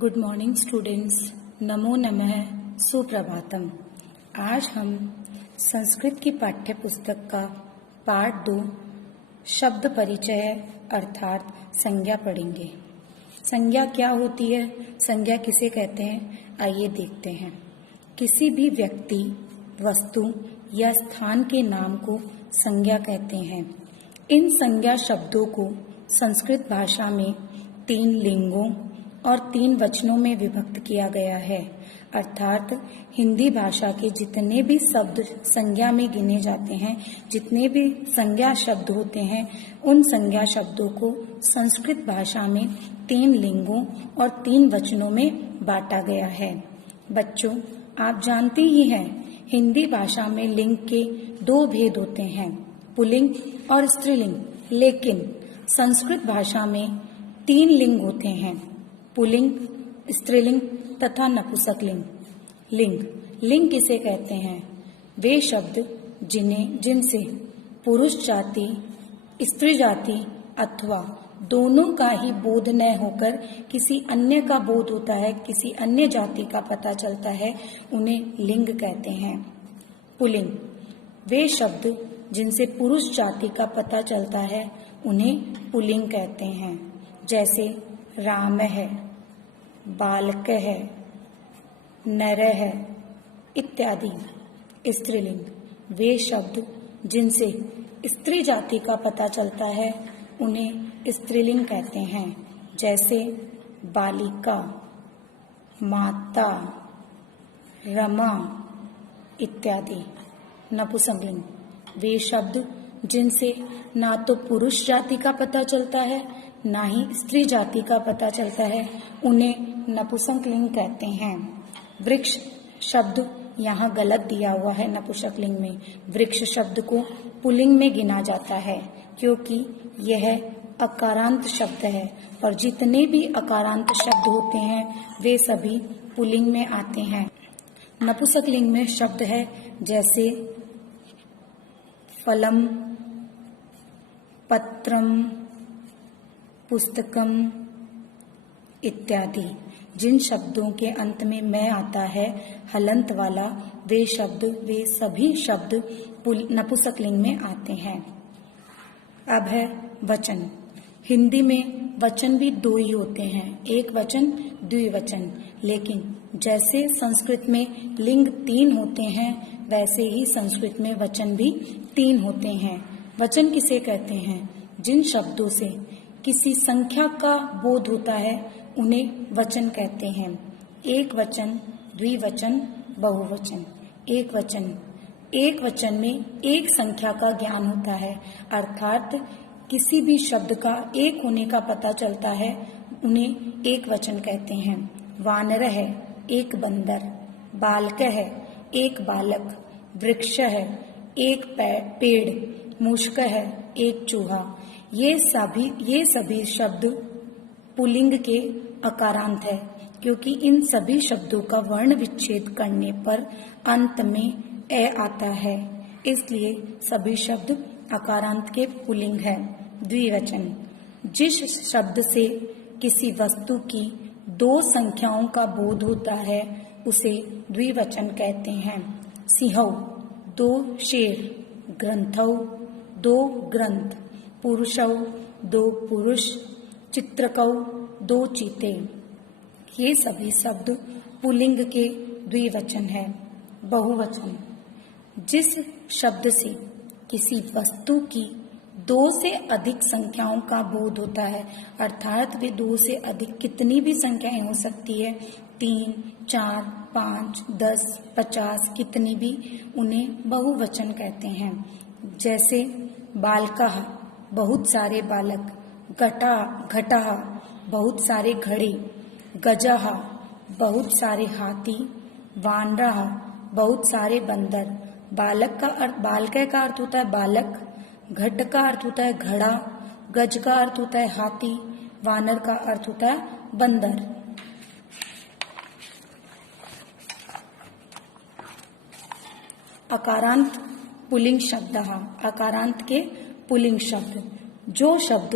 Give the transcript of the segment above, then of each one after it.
Good morning students, नमो नमः, सुप्रभातम। आज हम संस्कृत की पाठ्य पुस्तक का पाठ 2 शब्द परिचय अर्थात संज्ञा पढ़ेंगे। संज्ञा क्या होती है, संज्ञा किसे कहते हैं, आइए देखते हैं। किसी भी व्यक्ति, वस्तु या स्थान के नाम को संज्ञा कहते हैं। इन संज्ञा शब्दों को संस्कृत भाषा में 3 लिंगों और 3 वचनों में विभक्त किया गया है, अर्थात हिंदी भाषा के जितने भी शब्द संज्ञा में गिने जाते हैं, जितने भी संज्ञा शब्द होते हैं, उन संज्ञा शब्दों को संस्कृत भाषा में 3 लिंगों और 3 वचनों में बांटा गया है। बच्चों, आप जानते ही हैं, हिंदी भाषा में लिंग के 2 भेद होते हैं, पुल्लिंग और स्त्रीलिंग। लेकिन संस्कृत भाषा में 3 लिंग होते हैं, पुल्लिंग, स्त्रीलिंग तथा नपुंसकलिंग। लिंग किसे कहते हैं? वे शब्द जिनसे पुरुष जाति, स्त्री जाति अथवा दोनों का ही बोध न होकर किसी अन्य का बोध होता है, किसी अन्य जाति का पता चलता है, उन्हें लिंग कहते हैं। पुल्लिंग, वे शब्द जिनसे पुरुष जाति का पता चलता है, उन्हें पुल्लिंग कहते हैं। जैसे राम है, बालक है, नर है इत्यादि। स्त्रीलिंग, वे शब्द जिनसे स्त्री जाति का पता चलता है, उन्हें स्त्रीलिंग कहते हैं। जैसे बालिका, माता, रमा इत्यादि। नपुंसकलिंग, वे शब्द जिनसे ना तो पुरुष जाति का पता चलता है, ना ही स्त्री जाति का पता चलता है, उन्हें नपुंसकलिंग कहते हैं। वृक्ष शब्द यहाँ गलत दिया हुआ है नपुंसकलिंग में। वृक्ष शब्द को पुल्लिंग में गिना जाता है, क्योंकि यह अकारांत शब्द है और जितने भी अकारांत शब्द होते हैं वे सभी पुल्लिंग में आते हैं। नपुंसकलिंग में शब्द है जैसे फलम, पत्रम, पुस्तकम इत्यादि। जिन शब्दों के अंत में मैं आता है, हलंत वाला, वे सभी शब्द नपुंसकलिंग में आते हैं। अब है वचन। हिंदी में वचन भी 2 ही होते हैं, एक वचन, द्विवचन। लेकिन जैसे संस्कृत में लिंग 3 होते हैं, वैसे ही संस्कृत में वचन भी 3 होते हैं। वचन किसे कहते हैं? जिन शब्दों से किसी संख्या का बोध होता है, उन्हें वचन कहते हैं। एक वचन, द्विवचन, बहुवचन। एक वचन में एक संख्या का ज्ञान होता है, अर्थात किसी भी शब्द का एक होने का पता चलता है, उन्हें एक वचन कहते हैं। वानर है, एक बंदर। बालक है, एक बालक। वृक्ष है, एक पेड़। मूषक है, एक चूहा। ये सभी शब्द पुल्लिंग के अकारांत है, क्योंकि इन सभी शब्दों का वर्ण विच्छेद करने पर अंत में ए आता है, इसलिए सभी शब्द अकारांत के पुल्लिंग है। द्विवचन, जिस शब्द से किसी वस्तु की 2 संख्याओं का बोध होता है, उसे द्विवचन कहते हैं। सिंहौ, 2 शेर। ग्रंथौ, 2 ग्रंथ। पुरुषौ, 2 पुरुष। चित्रकौ, 2 चीते। ये सभी शब्द पुल्लिंग के द्विवचन है। बहुवचन, जिस शब्द से किसी वस्तु की 2 से अधिक संख्याओं का बोध होता है, अर्थात वे 2 से अधिक कितनी भी संख्याएं हो सकती है, 3, 4, 5, 10, 50, कितनी भी, उन्हें बहुवचन कहते हैं। जैसे बालकः, बहुत सारे बालक। घटः, बहुत सारे घड़े। गजः, बहुत सारे हाथी। वानरः, बहुत सारे बंदर। बालक का अर्थ होता है बालक। घट का अर्थ होता है घड़ा। गज का अर्थ होता है हाथी। वानर का अर्थ होता है बंदर। अकारांत पुल्लिंग शब्दः, अकारांत के पुल्लिंग शब्द। जो शब्द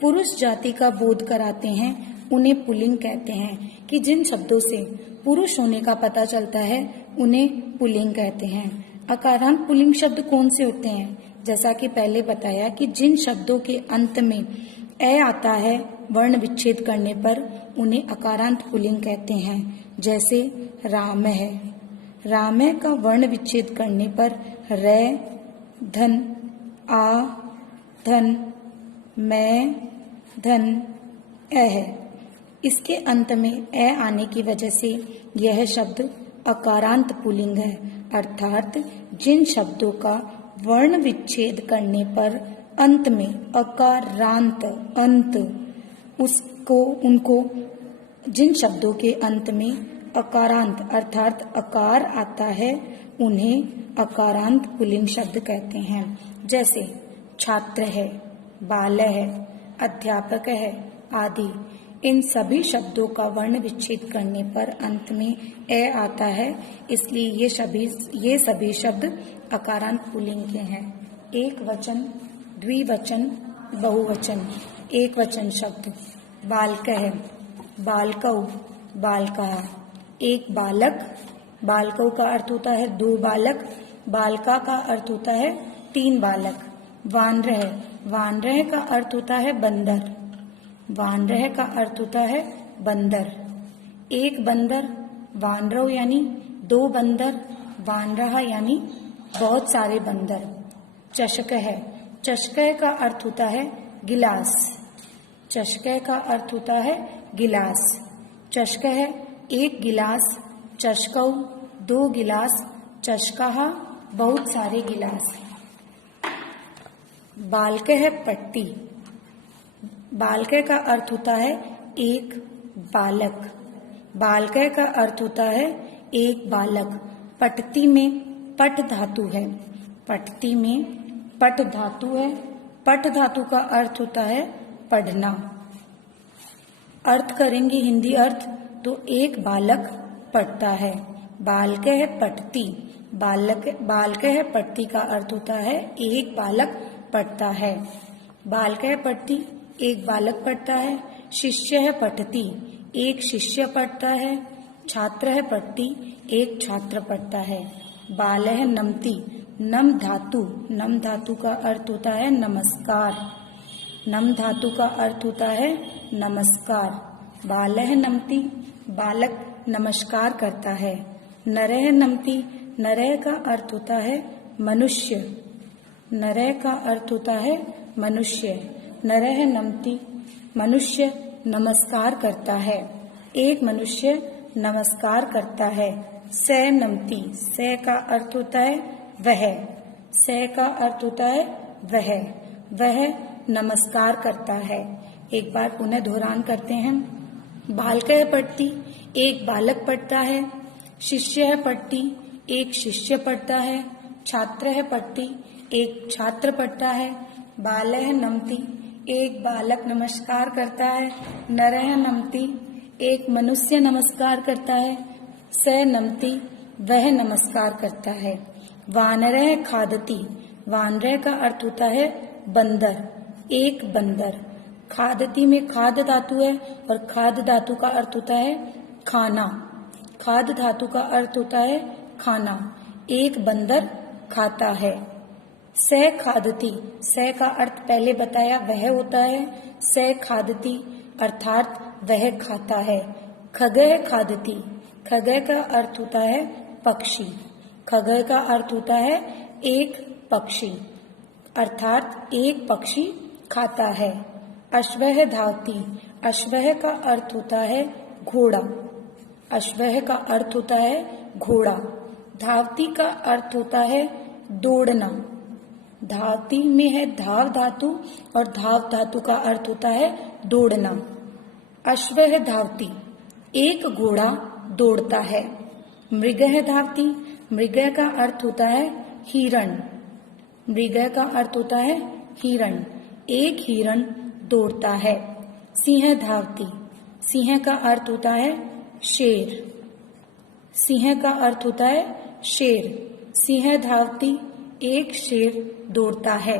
पुरुष जाति का बोध कराते हैं, उन्हें पुल्लिंग कहते हैं। कि जिन शब्दों से पुरुष होने का पता चलता है उन्हें पुल्लिंग कहते हैं। अकारांत पुल्लिंग शब्द कौन से होते हैं? जैसा कि पहले बताया कि जिन शब्दों के अंत में ए आता है वर्ण विच्छेद करने पर उन्हें अकारांत पुल्लिंग कहते हैं। जैसे राम है, राम है का वर्ण विच्छेद करने पर रे, धन, आ, धन, मैं, धन, ए है। इसके अंत में ए आने की वजह से यह शब्द अकारांत पुल्लिंग है, अर्थात जिन शब्दों का वर्ण विच्छेद करने पर अंत में अकारांत अंत उनको जिन शब्दों के अंत में अकारांत अर्थात अकार आता है उन्हें अकारांत पुल्लिंग शब्द कहते हैं। जैसे छात्र है, बालय है, अध्यापक है आदि। इन सभी शब्दों का वर्ण विच्छेद करने पर अंत में ए आता है, इसलिए ये सभी शब्द अकारांत पुल्लिंग के हैं। एक वचन, द्विवचन, बहुवचन। एक वचन शब्द बालक है, बालकौ, बालका। एक बालक, बालकौ का अर्थ होता है 2 बालक, बालका का अर्थ होता है 3 बालक। वानरह, वानरह का अर्थ होता है बंदर, वानरह का अर्थ होता है बंदर। एक बंदर, वानरव यानी 2 बंदर, वानरहा यानी बहुत सारे बंदर। चषक है, चषक का अर्थ होता है गिलास, चषक का अर्थ होता है गिलास। चषक है 1 गिलास, चषकौ 2 गिलास, चषकाहा बहुत सारे गिलास। बालक है पट्टी, बालक का अर्थ होता है 1 बालक, बालक का अर्थ होता है 1 बालक। पटती में पट धातु है, पटती में पट धातु है, पट धातु का अर्थ होता है पढ़ना। अर्थ करेंगे हिंदी अर्थ तो 1 बालक पढ़ता है। बालक है पटती, बालक है पटती का अर्थ होता है 1 बालक पढ़ता है। बालक है पटती 1 बालक पढ़ता है। शिष्य है पठती, 1 शिष्य पढ़ता है। छात्र है पठती, 1 छात्र पढ़ता है। बाल है नमती, नम धातु का अर्थ होता है नमस्कार, नम धातु का अर्थ होता है नमस्कार। बाल है नमती, बालक नमस्कार करता है। नरह नमती, नरह का अर्थ होता है मनुष्य, नरह का अर्थ होता है मनुष्य। नरह नमती, मनुष्य नमस्कार करता है, 1 मनुष्य नमस्कार करता है। स नमती, स का अर्थ होता है वह, स का अर्थ होता है वह नमस्कार करता है। एक बार पुनः दोहरान करते हैं। बालक है पढ़ती, 1 बालक पढ़ता है। शिष्य है पढ़ती, 1 शिष्य पढ़ता है। छात्र है पढ़ती, 1 छात्र पढ़ता है। बाल है नमती, 1 बालक नमस्कार करता है। नर है नमती, 1 मनुष्य नमस्कार करता है। स नमती, वह नमस्कार करता है। वानर है खादती, वानर का अर्थ होता है बंदर, 1 बंदर। खादती में खाद धातु है और खाद धातु का अर्थ होता है खाना, खाद धातु का अर्थ होता है खाना, 1 बंदर खाता है। स खादती, स का अर्थ पहले बताया वह होता है। स खादती अर्थात वह खाता है। खगः खादती, खगः का अर्थ होता है पक्षी, खगः का अर्थ होता है 1 पक्षी अर्थात 1 पक्षी खाता है। अश्वः धावती, अश्वः का अर्थ होता है घोड़ा, अश्वः का अर्थ होता है घोड़ा। धावती का अर्थ होता है दौड़ना, धावती में है धाव धातु और धाव धातु का अर्थ होता है दौड़ना। अश्वः धावती, 1 घोड़ा दौड़ता है। मृगः धावती, मृगः का अर्थ होता है हिरण, मृगः का अर्थ होता है हिरण, 1 हिरण दौड़ता है। सिंह धावती, सिंह का अर्थ होता है शेर, सिंह का अर्थ होता है शेर। सिंह धावती, 1 शेर दौड़ता है,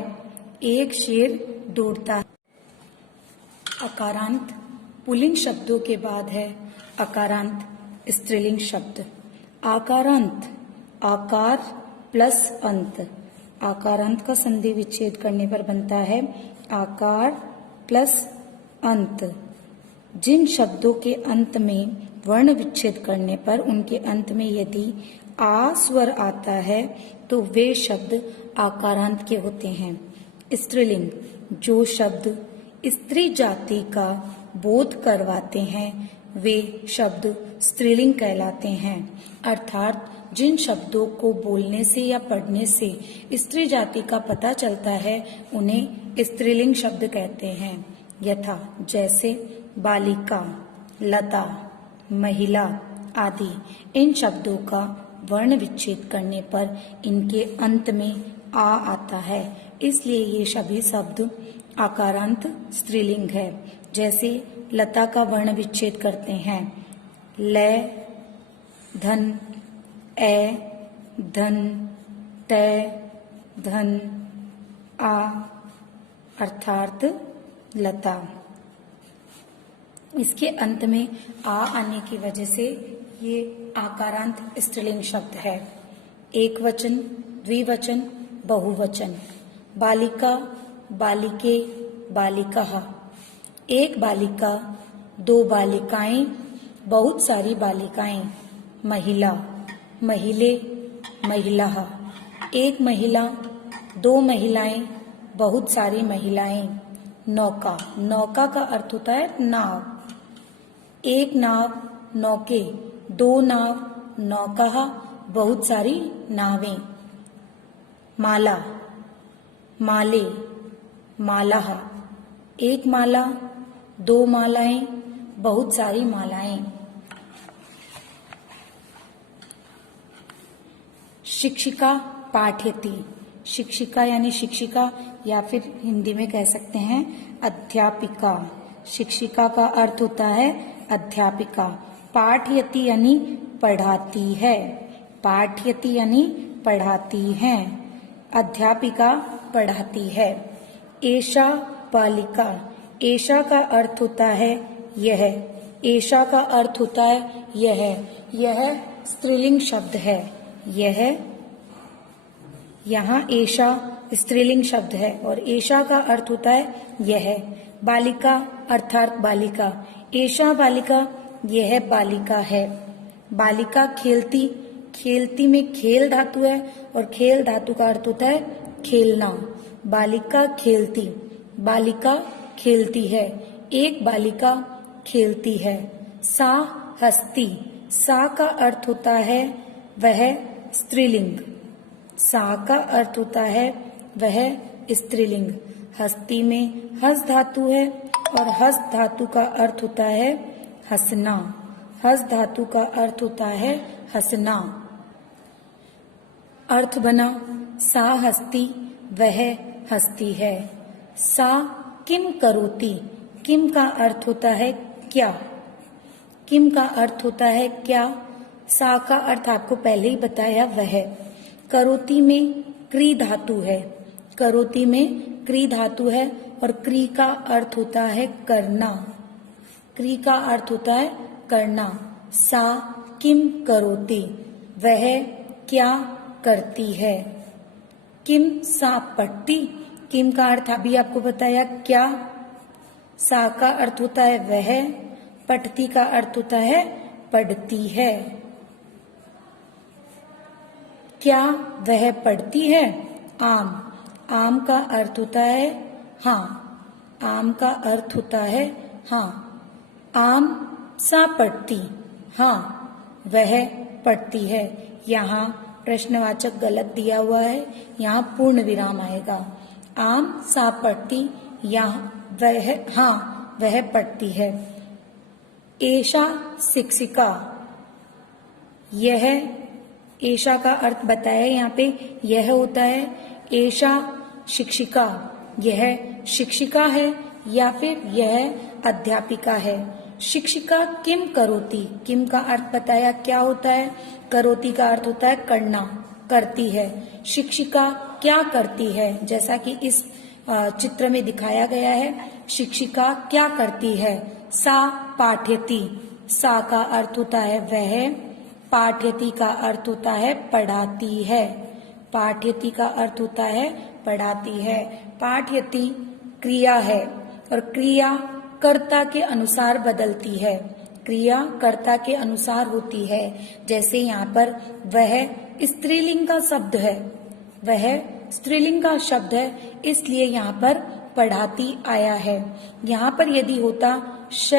1 शेर दौड़ता है। अकारांत पुल्लिंग शब्दों के बाद है अकारांत स्त्रीलिंग शब्द। आकारांत, आकार प्लस अंत। आकारांत का संधि विच्छेद करने पर बनता है आकार प्लस अंत। जिन शब्दों के अंत में वर्ण विच्छेद करने पर उनके अंत में यदि आ स्वर आता है तो वे शब्द आकारांत के होते हैं। स्त्रीलिंग, जो शब्द स्त्री जाति का बोध करवाते हैं वे शब्द स्त्रीलिंग कहलाते हैं। अर्थात जिन शब्दों को बोलने से या पढ़ने से स्त्री जाति का पता चलता है उन्हें स्त्रीलिंग शब्द कहते हैं। यथा जैसे बालिका, लता, महिला आदि। इन शब्दों का वर्ण विच्छेद करने पर इनके अंत में आ आता है, इसलिए ये सभी शब्द आकारांत स्त्रीलिंग है। जैसे लता का वर्ण विच्छेद करते हैं ल, धन, ए, धन, ट, धन, आ, अर्थात लता। इसके अंत में आ आने की वजह से ये आकारांत स्त्रीलिंग शब्द है। एक वचन, द्विवचन, बहुवचन। बालिका, बालिके, बालिकाः। एक बालिका, दो बालिकाएं, बहुत सारी बालिकाएं। महिला, महिले, महिलाः। एक महिला, दो महिलाएं, बहुत सारी महिलाएं। नौका, नौका का अर्थ होता है नाव। एक नाव, नौके, दो नाव, नौकाः, बहुत सारी नावें। माला, माले, मालाः। एक माला, दो मालाएं, बहुत सारी मालाएं। शिक्षिका, पाठयति। शिक्षिका यानी शिक्षिका या फिर हिंदी में कह सकते हैं अध्यापिका। शिक्षिका का अर्थ होता है अध्यापिका। पाठयति यानी पढ़ाती है। पाठयति यानी पढ़ाती है। अध्यापिका पढ़ाती है। एषा बालिका, एषा का अर्थ होता है यह। एषा का अर्थ होता है यह। यह स्त्रीलिंग शब्द है। यह, यहाँ एषा स्त्रीलिंग शब्द है और एषा का अर्थ होता है यह। बालिका अर्थात बालिका। एषा बालिका, यह बालिका है। बालिका खेलती, खेलती में खेल धातु है और खेल धातु का अर्थ होता है खेलना। बालिका खेलती, बालिका खेलती है। एक बालिका खेलती है। सा हस्ती, सा का अर्थ होता है वह स्त्रीलिंग। सा का अर्थ होता है वह स्त्रीलिंग। हस्ती में हस धातु है और हस धातु का अर्थ होता है हंसना। हस धातु का अर्थ होता है हंसना। अर्थ बना सा हस्ती, वह हंसती है। सा किम करोति, किम का अर्थ होता है क्या। किम का अर्थ होता है क्या। सा का अर्थ आपको पहले ही बताया वह। करोति में क्री धातु है। करोति में क्री धातु है और क्री का अर्थ होता है करना। क्री का अर्थ होता है करना। सा किम करोति, वह क्या करती है। किम सा पढ़ती, किम का अर्थ अभी आपको बताया क्या। सा का अर्थ होता है वह। पढ़ती का अर्थ होता है पढ़ती है। क्या वह पढ़ती है। आम, आम का अर्थ होता है हाँ। आम का अर्थ होता है हाँ। आम सा पढ़ती, हाँ वह पढ़ती है। यहाँ प्रश्नवाचक गलत दिया हुआ है, यहाँ पूर्ण विराम आएगा। आम सा पढ़ती, यहाँ वह हाँ वह पढ़ती है। एषा शिक्षिका, यह, एषा का अर्थ बताया यहाँ पे यह होता है। एषा शिक्षिका, यह शिक्षिका है या फिर यह अध्यापिका है। शिक्षिका किम करोति, किम का अर्थ बताया क्या होता है। करोति का अर्थ होता है करना, करती है। शिक्षिका क्या करती है, जैसा कि इस चित्र में दिखाया गया है। शिक्षिका क्या करती है। सा पाठयति, सा का अर्थ होता है वह, पाठयति का अर्थ होता है पढ़ाती है, पाठयति का अर्थ होता है पढ़ाती है। पाठयति क्रिया है और क्रिया कर्ता के अनुसार बदलती है, क्रिया कर्ता के अनुसार होती है। जैसे यहाँ पर वह स्त्रीलिंग का शब्द है, वह स्त्रीलिंग का शब्द है, इसलिए यहाँ पर पढ़ाती आया है। यहाँ पर यदि होता स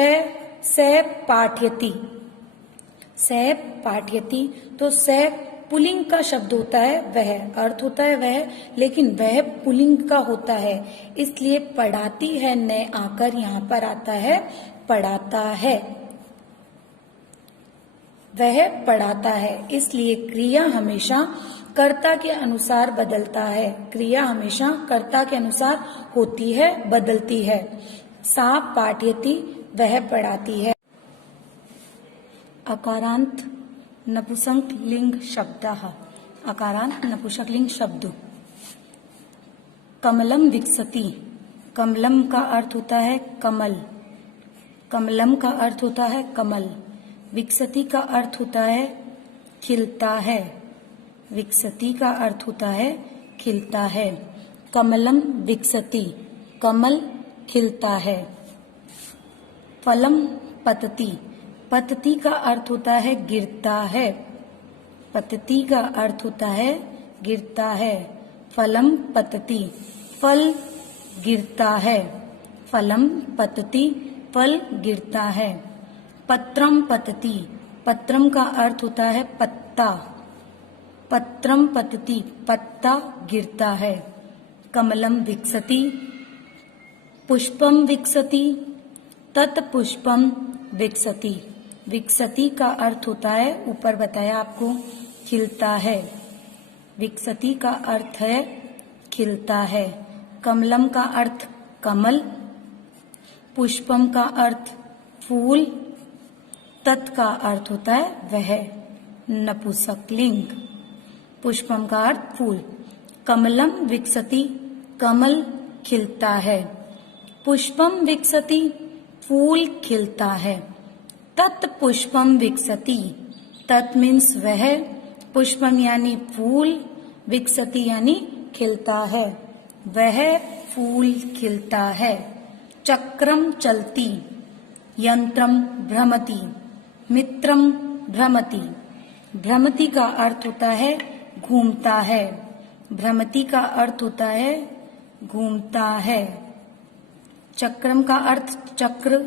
पाठयति, स पाठयति, तो स पुल्लिंग का शब्द होता है वह, अर्थ होता है वह, लेकिन वह पुल्लिंग का होता है, इसलिए पढ़ाती है न आकर यहाँ पर आता है पढ़ाता है, वह पढ़ाता है। इसलिए क्रिया हमेशा कर्ता के अनुसार बदलता है, क्रिया हमेशा कर्ता के अनुसार होती है, बदलती है। सा पाठयति, वह पढ़ाती है। अकारांत नपुंसकलिंग शब्दः, अकारांत नपुंसकलिंग शब्द। कमलम विकसति, कमलम का अर्थ होता है कमल, कमलम का अर्थ होता है कमल। विकसति का अर्थ होता है खिलता है, विकसति का अर्थ होता है खिलता है। कमलम विकसति, कमल खिलता है। फलम पतति, पतति का अर्थ होता है गिरता है, पतति का अर्थ होता है गिरता है। फलम पतति, फल गिरता है, फलम पतति, फल गिरता है। पत्रम पतति, पत्रम का अर्थ होता है पत्ता, पत्रम पतति, पत्ता गिरता है। कमलम विकसति, पुष्पम विकसति, तत्पुष्पम विकसति। विकसति का अर्थ होता है, ऊपर बताया आपको, खिलता है, विकसति का अर्थ है खिलता है। कमलम का अर्थ कमल, पुष्पम का अर्थ फूल, तत् का अर्थ होता है वह, नपुंसकलिंग। पुष्पम का अर्थ फूल। कमलम विकसति, कमल खिलता है। पुष्पम विकसति, फूल खिलता है। तत् पुष्पम विकसति, तत् मीन्स वह, पुष्पम यानी फूल, विकसति यानी खिलता है, वह फूल खिलता है। चक्रम चलती, यंत्रम भ्रमति, मित्रम भ्रमति। भ्रमति का अर्थ होता है घूमता है, भ्रमति का अर्थ होता है घूमता है। चक्रम का अर्थ चक्र,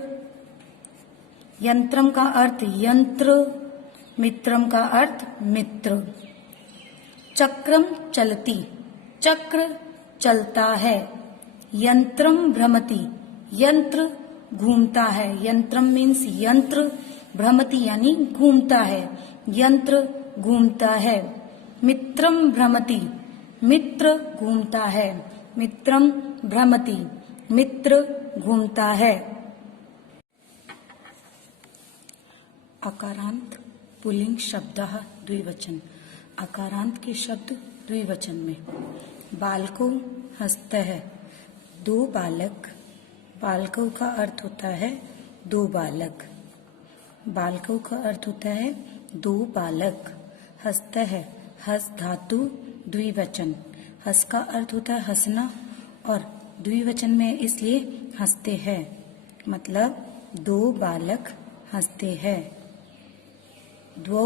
यंत्रम का अर्थ यंत्र, मित्रम का अर्थ मित्र। चक्रम चलती, चक्र चलता है। यंत्रम भ्रमति, यंत्र घूमता है, यंत्रम मीन्स यंत्र, भ्रमति यानी घूमता है, यंत्र घूमता है। मित्रम भ्रमति, मित्र घूमता है, मित्रम भ्रमति, मित्र घूमता है। अकारांत पुल्लिंग शब्दः द्विवचन, अकारांत के शब्द द्विवचन में। बालको हस्तः, दो बालक, बालकों का अर्थ होता है दो बालक, बालकों का अर्थ होता है दो बालक। हस्तः, हस धातु द्विवचन, हस का अर्थ होता है हंसना और द्विवचन में इसलिए हंसते हैं, मतलब दो बालक हंसते हैं। द्वौ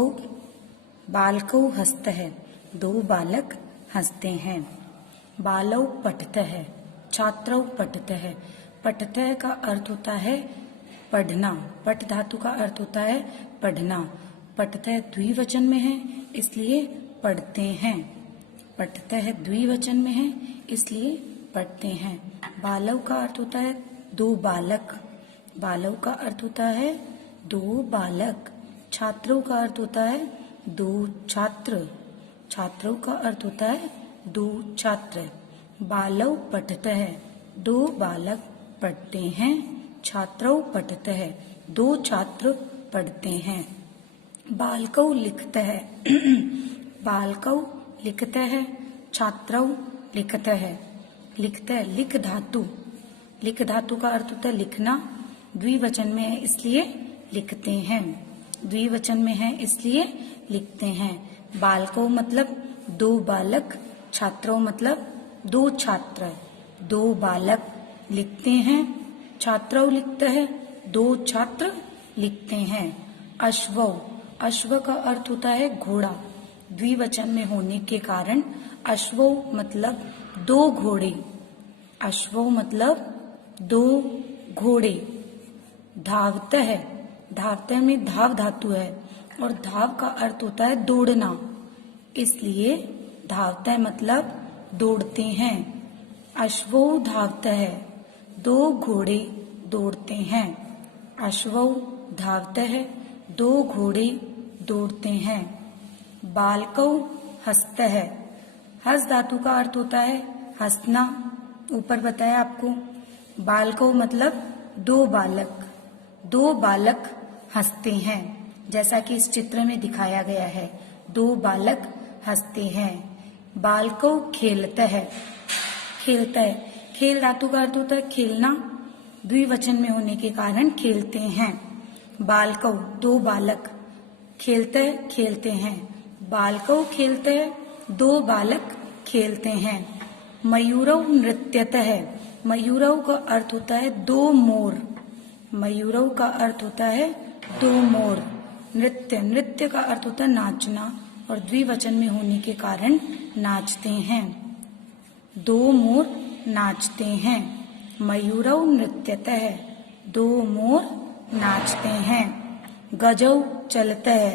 बालकौ हस्तः, दो बालक हंसते हैं। बालौ पठतः, छात्रौ पठतः, पठतः का अर्थ होता है पढ़ना, पठ धातु का अर्थ होता है पढ़ना। पठतः द्विवचन में है इसलिए पढ़ते हैं, पठतः द्विवचन में है इसलिए पढ़ते हैं। बालौ का अर्थ होता है दो बालक, बालौ का अर्थ होता है दो बालक। छात्रों का अर्थ होता है दो छात्र, छात्रों का अर्थ होता है दो छात्र। बालौ पठतः, दो बालक पढ़ते हैं। छात्रौ पठतः, दो छात्र पढ़ते हैं। बालकौ लिखतः, बालकौ लिखतः, छात्रौ लिखतः। लिखतः लिख धातु, लिख धातु का अर्थ होता है लिखना द्विवचन में है इसलिए लिखते हैं, द्विवचन में है इसलिए लिखते हैं। बालकों मतलब दो बालक, छात्रों मतलब दो छात्र, दो बालक लिखते हैं, छात्रों लिखते हैं, दो छात्र लिखते हैं। अश्वौ, अश्व का अर्थ होता है घोड़ा, द्विवचन में होने के कारण अश्वौ मतलब दो घोड़े, अश्वौ मतलब दो घोड़े। धावत है, धावत में धाव धातु है और धाव का अर्थ होता है दौड़ना, इसलिए धावत मतलब दौड़ते हैं। अश्वौ धावत है, दो घोड़े दौड़ते हैं। अश्वौ धावत है, दो घोड़े दौड़ते हैं। बालकौ हस्त है, हस धातु का अर्थ होता है हंसना, ऊपर बताया आपको। बालकौ मतलब दो बालक, दो बालक हंसते हैं, जैसा कि इस चित्र में दिखाया गया है, दो बालक हंसते हैं। बालकौ खेलता है, खेलता है, खेल धातु का अर्थ होता है खेलना, द्विवचन में होने के कारण खेलते हैं। बालकौ दो बालक, खेलते खेलते हैं, बालकौ खेलते हैं, दो बालक खेलते हैं। मयूरौ नृत्यत है, मयूरौ का अर्थ होता है दो मोर, मयूरौ का अर्थ होता है दो मोर। नृत्य, नृत्य का अर्थ होता है नाचना और द्विवचन में होने के कारण नाचते हैं, दो मोर नाचते हैं। मयूरौ नृत्यत है, दो मोर नाचते हैं। गजौ चलता है,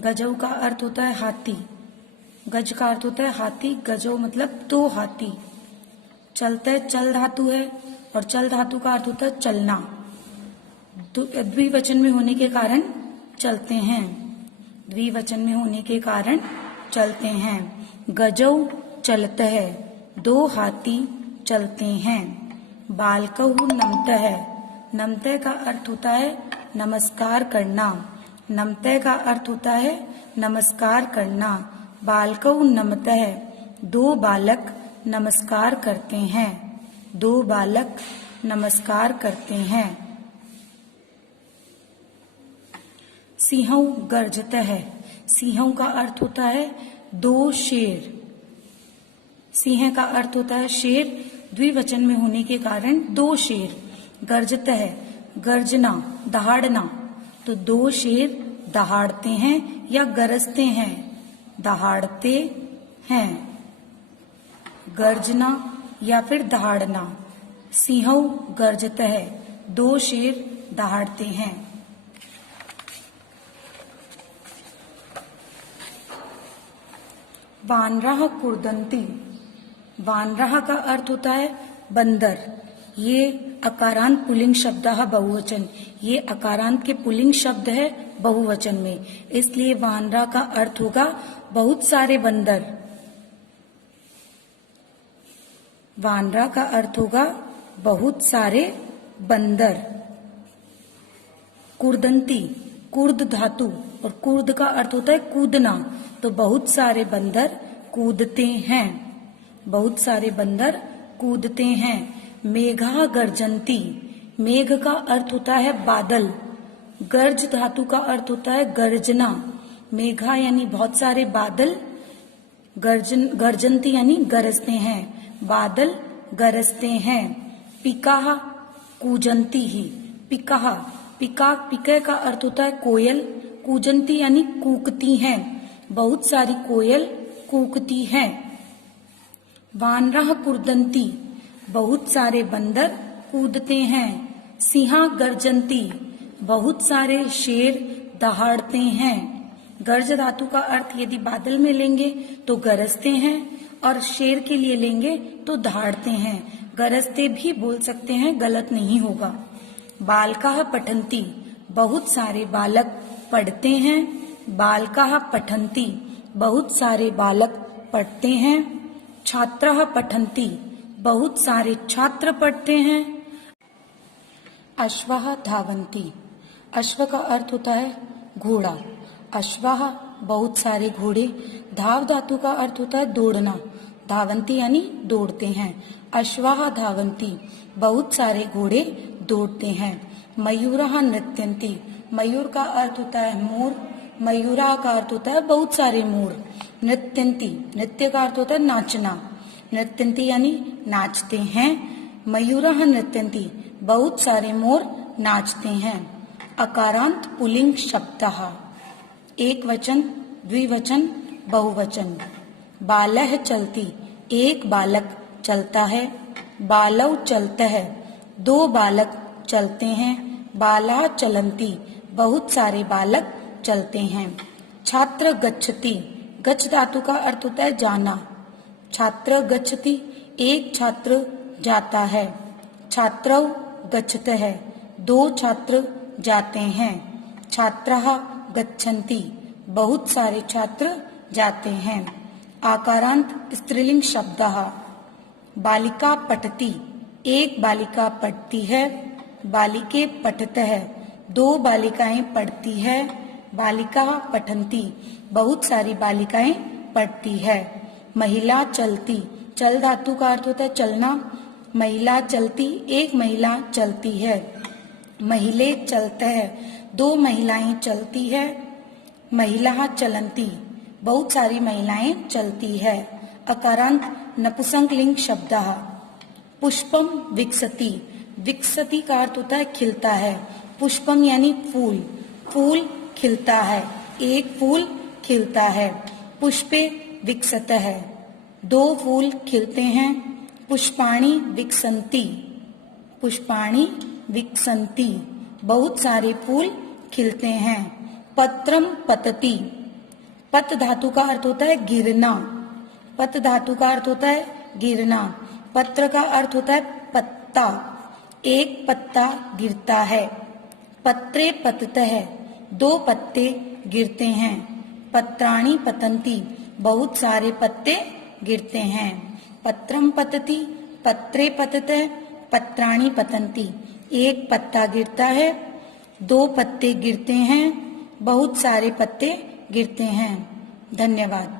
गजौ का अर्थ होता है हाथी, गज का अर्थ होता है हाथी, गजौ मतलब दो हाथी। चलता है चल धातु है और चल धातु का अर्थ होता है चलना, द्विवचन में होने के कारण चलते हैं, द्विवचन में होने के कारण चलते हैं। गजौ चलता है, दो हाथी चलते हैं। बालकौ नमत है, नमत का अर्थ होता है नमस्कार करना, नमत का अर्थ होता है नमस्कार करना। बालकौ नमत है, दो बालक नमस्कार करते हैं, दो बालक नमस्कार करते हैं। सिंहौ गर्जत है, सिंहौ का अर्थ होता है दो शेर, सिंह का अर्थ होता है शेर, द्विवचन में होने के कारण दो शेर। गर्जत है गर्जना, दहाड़ना, तो दो शेर दहाड़ते हैं या गरजते हैं, दहाड़ते हैं, गर्जना या फिर दहाड़ना। सिंहौ गर्जत है, दो शेर दहाड़ते हैं। वानरः कुर्दन्ति, वानरः का अर्थ होता है बंदर, ये अकारांत पुल्लिंग शब्द है बहुवचन, ये अकारांत के पुल्लिंग शब्द है बहुवचन में, इसलिए वानरा का अर्थ होगा बहुत सारे बंदर, वानरा का अर्थ होगा बहुत सारे बंदर। कुर्दंती, कुर्द धातु और कुर्द का अर्थ होता है कूदना, तो बहुत सारे बंदर कूदते हैं, बहुत सारे बंदर कूदते हैं। मेघा गर्जंती, मेघ का अर्थ होता है बादल, गर्ज धातु का अर्थ होता है गर्जना, मेघा यानी बहुत सारे बादल, गर्जंती यानी गरजते हैं, बादल गरजते हैं। पिकाह कूजंती ही, पिकाह, पिके का अर्थ होता है कोयल, कूजंती यानी कूकती हैं, बहुत सारी कोयल कूकती हैं। वानरः कुर्दंती, बहुत सारे बंदर कूदते हैं। सिंहा गर्जंती, बहुत सारे शेर दहाड़ते हैं। गर्ज धातु का अर्थ यदि बादल में लेंगे तो गरजते हैं और शेर के लिए लेंगे तो दहाड़ते हैं, गरजते भी बोल सकते हैं, गलत नहीं होगा। बालकाः पठन्ति, बहुत सारे बालक पढ़ते हैं। बालकाः पठन्ति, बहुत सारे बालक पढ़ते हैं। छात्राः पठन्ति, बहुत सारे छात्र पढ़ते हैं। अश्वाः धावन्ति, अश्व का अर्थ होता है घोड़ा, अश्वाः बहुत सारे घोड़े, धाव धातु का अर्थ होता है दौड़ना, धावन्ति यानी दौड़ते हैं। अश्वाः धावन्ति, बहुत सारे घोड़े दौड़ते हैं। मयूरः नृत्यन्ति, मयूर का अर्थ होता है मोर, मयूरा का अर्थ होता है बहुत सारे मोर। नृत्यन्ति, नृत्य का अर्थ होता है नाचना, नृत्यन्ति यानी नाचते हैं। मयूरः नृत्यन्ति, बहुत सारे मोर नाचते हैं। अकारांत पुल्लिंग शब्दः, एक वचन, द्विवचन, बहुवचन। बालः चलती, एक बालक चलता है। बालौ चलता है, दो बालक चलते हैं। बाला चलन्ति, बहुत सारे बालक चलते हैं। छात्र गच्छति, गच्छ धातु का अर्थ होता है जाना। छात्र गच्छति, एक छात्र जाता है। छात्रौ गच्छतः, दो छात्र जाते हैं। छात्राः गच्छन्ति, बहुत सारे छात्र जाते हैं। आकारांत स्त्रीलिंग शब्दः, बालिका पठति, एक बालिका पढ़ती है। बालिके पठतः, दो बालिकाएं पढ़ती है। बालिका पठन्ति, बहुत सारी बालिकाएं पढ़ती है। महिला चलती, चल धातु का अर्थ होता है चलना। महिला चलती, एक महिला चलती है। महिले चलते हैं, दो महिलाएं चलती है। महिला चलन्ति, बहुत सारी महिलाएं चलती है। अकारांत नपुंसकलिंग शब्दः, पुष्पम विकसति, विकसति का अर्थ होता है खिलता है। पुष्पम यानी फूल, फूल खिलता है, एक फूल खिलता है। पुष्पे विकसतः, दो फूल खिलते हैं। पुष्पाणि विकसन्ति, पुष्पाणि विकसन्ति, बहुत सारे फूल खिलते हैं। पत्रम पतति, पत धातु का अर्थ होता है गिरना। पत धातु का अर्थ होता है गिरना। पत्र का अर्थ होता है पत्ता, एक पत्ता गिरता है। पत्रे पततः, दो पत्ते गिरते हैं। पत्राणि पतन्ति, बहुत सारे पत्ते गिरते हैं। पत्रम पतति, पत्रे पततः, पत्राणि पतन्ति, एक पत्ता गिरता है। दो पत्ते गिरते हैं, बहुत सारे पत्ते गिरते हैं। धन्यवाद।